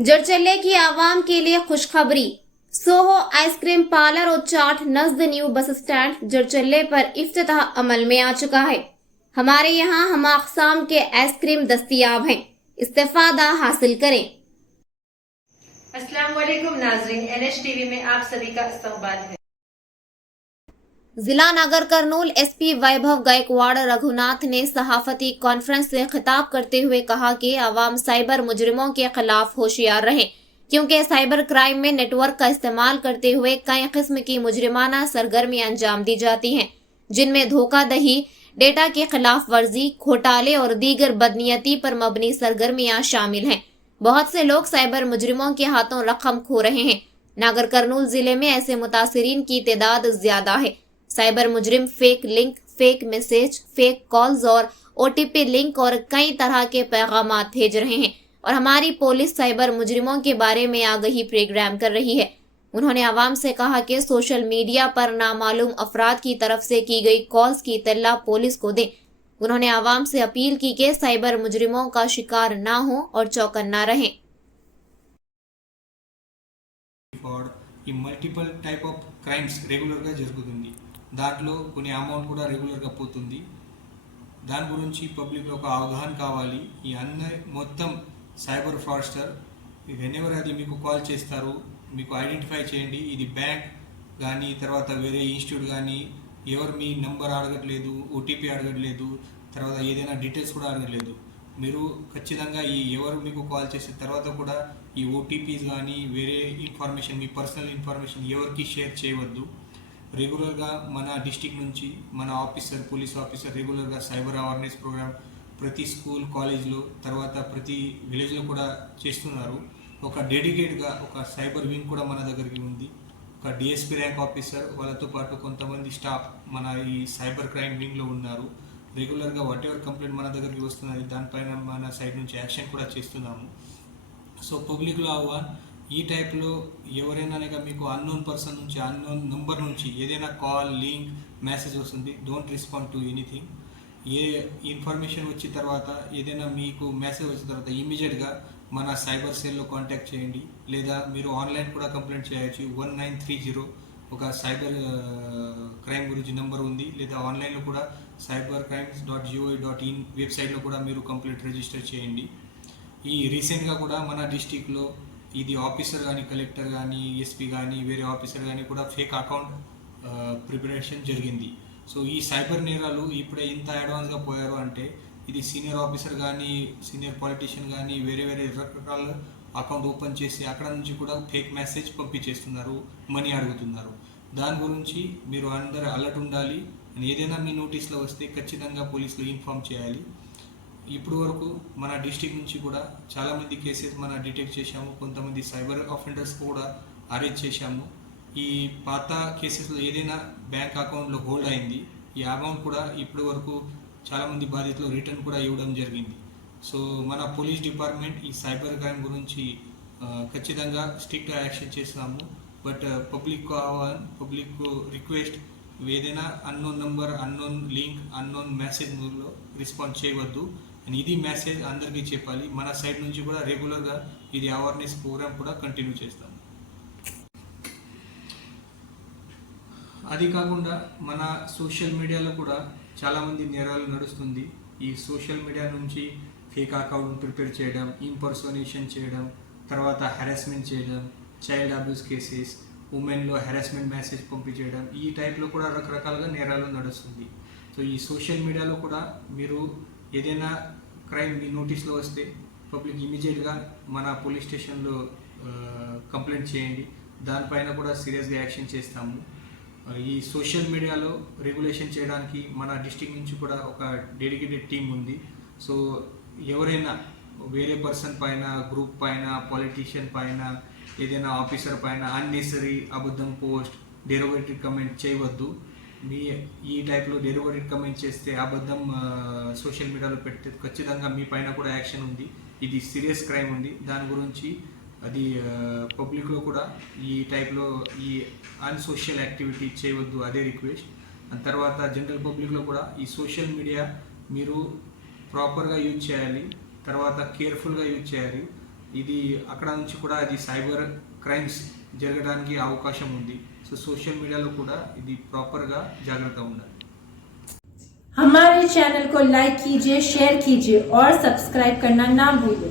जड़चल्ले की आवाम के लिए खुशखबरी। सोहो आइसक्रीम पार्लर और चाट नज़द न्यू बस स्टैंड जड़चल्ले पर इफ्तिताह अमल में आ चुका है। हमारे यहाँ हम अक़साम के आइसक्रीम दस्तयाब हैं, इस्तेफादा हासिल करें। अस्सलाम वालेकुम नाज़रीन, NH टीवी में आप सभी का इस्तकबाल है। जिला नगर कर्नूल SP वैभव गायकवाड़ रघुनाथ ने सहाफती कॉन्फ्रेंस से खिताब करते हुए कहा कि आवाम साइबर मुजरिमों के खिलाफ होशियार रहे, क्योंकि साइबर क्राइम में नेटवर्क का इस्तेमाल करते हुए कई किस्म की मुजरिमाना सरगर्मियां अंजाम दी जाती हैं, जिनमें धोखाधड़ी, डेटा की खिलाफ वर्जी, घोटाले और दीगर बदनीयती पर मबनी सरगर्मियां शामिल हैं। बहुत से लोग साइबर मुजरिमों के हाथों रकम खो रहे हैं। नागर कर्नूल जिले में ऐसे मुतासिरीन की तादाद ज्यादा है। साइबर मुजरिम fake link, fake message, fake calls और OTP लिंक और कई तरह के पैगाम भेज रहे हैं और हमारी पुलिस साइबर मुजरिमों के बारे में आगाही प्रोग्राम कर रही है। उन्होंने आवाम से कहा कि सोशल मीडिया पर नामालूम अफराद की तरफ से की गई कॉल्स की इत्तला पुलिस को दें। उन्होंने आवाम से अपील की कि साइबर मुजरिमों का शिकार ना हो और चौकन्ना रहें। ఈ మల్టిపుల్ టైప్ ఆఫ్ క్రైమ్స్ రెగ్యులర్గా జరుగుతుంది. దాంట్లో కొన్ని అమౌంట్ కూడా రెగ్యులర్గా పోతుంది. దాని గురించి పబ్లిక్లో ఒక అవగాహన కావాలి. ఈ అన్ని మొత్తం సైబర్ ఫ్రాడ్స్టర్ వెనెవర్ అది మీకు కాల్ చేస్తారు, మీకు ఐడెంటిఫై చేయండి. ఇది బ్యాంక్ కానీ తర్వాత వేరే ఇన్స్టిట్యూట్ కానీ ఎవరు మీ నెంబర్ అడగట్లేదు, OTP అడగట్లేదు, తర్వాత ఏదైనా డీటెయిల్స్ కూడా అడగట్లేదు. మీరు ఖచ్చితంగా ఈ ఎవరు మీకు కాల్ చేసిన తర్వాత కూడా ఈ OTPs కానీ వేరే ఇన్ఫర్మేషన్, మీ పర్సనల్ ఇన్ఫర్మేషన్ ఎవరికి షేర్ చేయవద్దు. రెగ్యులర్గా మన డిస్టిక్ నుంచి మన ఆఫీసర్, పోలీస్ ఆఫీసర్ రెగ్యులర్గా సైబర్ అవేర్నెస్ ప్రోగ్రామ్ ప్రతి స్కూల్, కాలేజ్లో తర్వాత ప్రతి విలేజ్లో కూడా చేస్తున్నారు. ఒక డెడికేట్గా ఒక సైబర్ వింగ్ కూడా మన దగ్గరికి ఉంది. ఒక DSP ర్యాంక్ ఆఫీసర్ వాళ్ళతో పాటు కొంతమంది స్టాఫ్ మన ఈ సైబర్ క్రైమ్ వింగ్లో ఉన్నారు. రెగ్యులర్గా వాట్ ఎవర్ కంప్లైంట్ మన దగ్గరికి వస్తున్నది దానిపైన మన సైడ్ నుంచి యాక్షన్ కూడా చేస్తున్నాము. సో పబ్లిక్లో ఆహ్వాన్, ఈ టైప్లో ఎవరైనా మీకు అన్నోన్ పర్సన్ నుంచి, అన్నోన్ నెంబర్ నుంచి ఏదైనా కాల్, లింక్, మెసేజ్ వస్తుంది, don't respond to anything. A information వచ్చిన తర్వాత, ఏదైనా మీకు మెసేజ్ వచ్చిన తర్వాత ఇమీడియట్గా మన సైబర్ సెల్లో కాంటాక్ట్ చేయండి. లేదా మీరు ఆన్లైన్ కూడా కంప్లైంట్ చేయొచ్చు. 1930 ఒక సైబర్ క్రైమ్ గురించి నెంబర్ ఉంది. లేదా ఆన్లైన్లో కూడా cybercrimes.gov.in వెబ్సైట్లో కూడా మీరు కంప్లైంట్ రిజిస్టర్ చేయండి. ఈ రీసెంట్గా కూడా మన డిస్టిక్లో ఇది ఆఫీసర్ కానీ, కలెక్టర్ కానీ, SP కానీ, వేరే ఆఫీసర్ కానీ కూడా ఫేక్ అకౌంట్ ప్రిపరేషన్ జరిగింది. సో ఈ సైబర్ నేరాలు ఇప్పుడే ఇంత అడ్వాన్స్గా పోయారు అంటే ఇది సీనియర్ ఆఫీసర్ కానీ, సీనియర్ పాలిటీషియన్ కానీ వేరే వేరే రకరకాల అకౌంట్ ఓపెన్ చేసి అక్కడ నుంచి కూడా ఫేక్ మెసేజ్ పంపించేస్తున్నారు, మనీ అడుగుతున్నారు. దాని గురించి మీరు అందరూ అలర్ట్ ఉండాలి. ఏదైనా మీ నోటీస్లో వస్తే ఖచ్చితంగా పోలీసులు ఇన్ఫామ్ చేయాలి. ఇప్పుడు వరకు మన డిస్ట్రిక్ట్ నుంచి కూడా చాలామంది కేసెస్ మనం డిటెక్ట్ చేశాము. కొంతమంది సైబర్ అఫెండర్స్ కూడా అరెస్ట్ చేశాము. ఈ పాత కేసెస్లో ఏదైనా బ్యాంక్ అకౌంట్లో హోల్డ్ అయింది, ఈ అమౌంట్ కూడా ఇప్పటి వరకు చాలామంది బాధితులు రిటర్న్ కూడా ఇవ్వడం జరిగింది. సో మన పోలీస్ డిపార్ట్మెంట్ ఈ సైబర్ క్రైమ్ గురించి ఖచ్చితంగా స్ట్రిక్ట్ యాక్షన్ చేస్తాము. బట్ పబ్లిక్ రిక్వెస్ట్, ఏదైనా unknown number, unknown link, unknown మెసేజ్లో రెస్పాన్స్ చేయవద్దు అని ఇది మెసేజ్ అందరికీ చెప్పాలి. మన సైడ్ నుంచి కూడా రెగ్యులర్గా ఇది అవేర్నెస్ ప్రోగ్రామ్ కూడా కంటిన్యూ చేస్తాము. అది కాకుండా మన సోషల్ మీడియాలో కూడా చాలామంది నేరాలు నడుస్తుంది. ఈ సోషల్ మీడియా నుంచి ఫేక్ అకౌంట్ ప్రిపేర్ చేయడం, ఇంపర్సోనేషన్ చేయడం, తర్వాత హెరాస్మెంట్ చేయడం, చైల్డ్ అబ్యూస్ కేసెస్, ఉమెన్లో హెరాస్మెంట్ మెసేజ్ పంపించేయడం, ఈ టైప్లో కూడా రకరకాలుగా నేరాలు నడుస్తుంది. సో ఈ సోషల్ మీడియాలో కూడా మీరు ఏదైనా క్రైమ్ మీ నోటీస్లో వస్తే పబ్లిక్ ఇమీడియట్గా మన పోలీస్ స్టేషన్లో కంప్లైంట్ చేయండి. దానిపైన కూడా సీరియస్గా యాక్షన్ చేస్తాము. ఈ సోషల్ మీడియాలో రెగ్యులేషన్ చేయడానికి మన డిస్ట్రిక్ట్ నుంచి కూడా ఒక డెడికేటెడ్ టీం ఉంది. సో ఎవరైనా వేరే పర్సన్ పైన, గ్రూప్ పైన, పాలిటీషియన్ పైన, ఏదైనా ఆఫీసర్ పైన అన్నెసరీ అబద్ధం పోస్ట్, డెరివేటివ్ కమెంట్ చేయవద్దు. మీ ఈ టైప్లో డెరివేటివ్ కమెంట్ చేస్తే, అబద్ధం సోషల్ మీడియాలో పెడితే ఖచ్చితంగా మీ పైన కూడా యాక్షన్ ఉంది. ఇది సీరియస్ క్రైమ్ ఉంది. దాని గురించి అది పబ్లిక్లో కూడా ఈ టైప్లో ఈ అన్సోషల్ యాక్టివిటీ చేయవద్దు, అదే రిక్వెస్ట్. అండ్ తర్వాత జనరల్ పబ్లిక్లో కూడా ఈ సోషల్ మీడియా మీరు ప్రాపర్గా యూజ్ చేయాలి, తర్వాత కేర్ఫుల్గా యూజ్ చేయాలి. ఇది అక్కడ నుంచి కూడా అది సైబర్ క్రైమ్స్ జరగడానికి అవకాశం ఉంది. సో సోషల్ మీడియాలో కూడా ఇది ప్రాపర్గా జాగ్రత్త ఉండాలి. हमारे चैनल को लाइक कीजिए, शेयर कीजिए और सब्सक्राइब करना ना भूलिए.